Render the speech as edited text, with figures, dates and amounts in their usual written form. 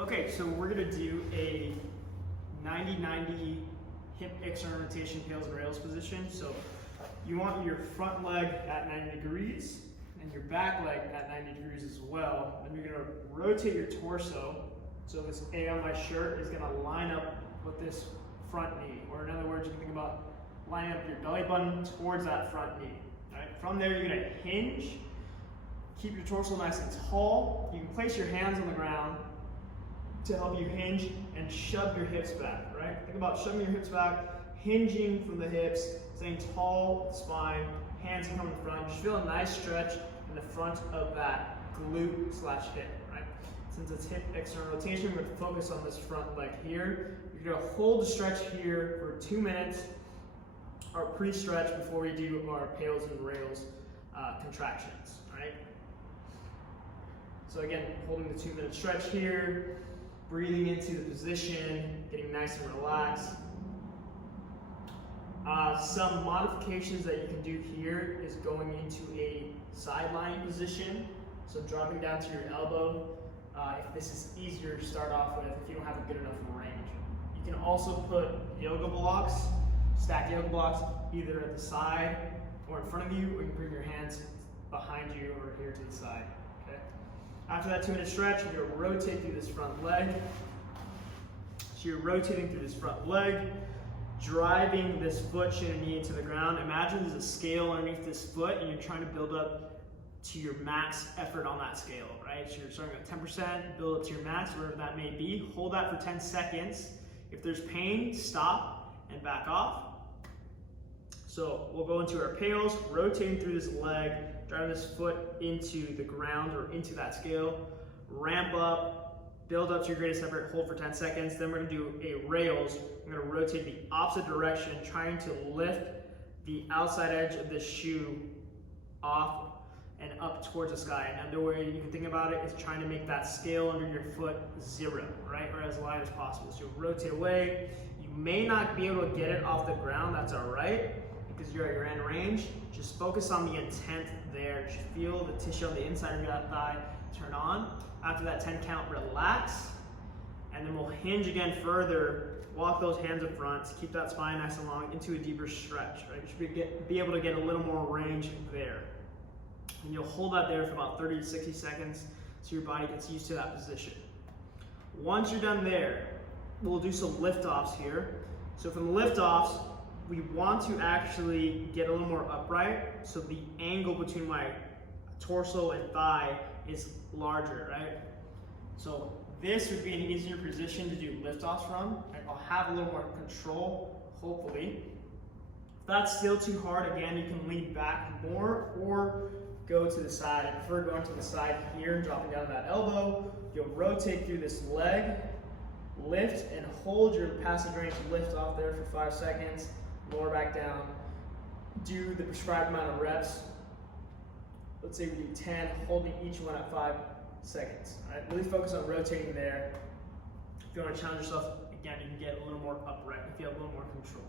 Okay, so we're gonna do a 90-90 hip external rotation PAILS and rails position. So you want your front leg at 90 degrees and your back leg at 90 degrees as well. Then you're gonna rotate your torso. So this A on my shirt is gonna line up with this front knee. Or in other words, you can think about lining up your belly button towards that front knee. Right? From there, you're gonna hinge. Keep your torso nice and tall. You can place your hands on the ground to help you hinge and shove your hips back, right? Think about shoving your hips back, hinging from the hips, staying tall spine, hands come in front. Just feel a nice stretch in the front of that glute slash hip, right? Since it's hip external rotation, we're gonna focus on this front leg here. You're gonna hold the stretch here for 2 minutes, our pre-stretch before we do our PAILS and rails contractions, right? So again, holding the 2-minute stretch here, breathing into the position, getting nice and relaxed. Some modifications that you can do here is going into a sideline position. So dropping down to your elbow, if this is easier to start off with, if you don't have a good enough range. You can also put yoga blocks, stack yoga blocks, either at the side or in front of you, or you can bring your hands behind you or here to the side. Okay. After that 2-minute stretch, you're going to rotate through this front leg. So you're rotating through this front leg, driving this foot, shin, and knee into the ground. Imagine there's a scale underneath this foot and you're trying to build up to your max effort on that scale, right? So you're starting at 10%, build up to your max, wherever that may be. Hold that for 10 seconds. If there's pain, stop and back off. So we'll go into our PAILS, rotating through this leg, driving this foot into the ground or into that scale, ramp up, build up to your greatest effort, hold for 10 seconds. Then we're gonna do a rails. I'm gonna rotate the opposite direction, trying to lift the outside edge of this shoe off and up towards the sky. Another way you can think about it is trying to make that scale under your foot 0, right? Or as light as possible. So you rotate away. You may not be able to get it off the ground, that's all right, because you're at your end range. Just focus on the intent there. Just feel the tissue on the inside of your thigh turn on. After that 10 count, relax. And then we'll hinge again further. Walk those hands up front. Keep that spine nice and long into a deeper stretch, right? You should be able to get a little more range there. And you'll hold that there for about 30 to 60 seconds so your body gets used to that position. Once you're done there, we'll do some lift-offs here. So from the lift-offs, we want to actually get a little more upright, so the angle between my torso and thigh is larger, right? So this would be an easier position to do lift-offs from. I'll have a little more control, hopefully. If that's still too hard, again, you can lean back more or go to the side. I prefer going to the side here and dropping down to that elbow. You'll rotate through this leg, lift and hold your passive range lift off there for 5 seconds. Lower back down, do the prescribed amount of reps. Let's say we do 10, holding each one at 5 seconds. All right, really focus on rotating there. If you want to challenge yourself, again, you can get a little more upright if you have a little more control.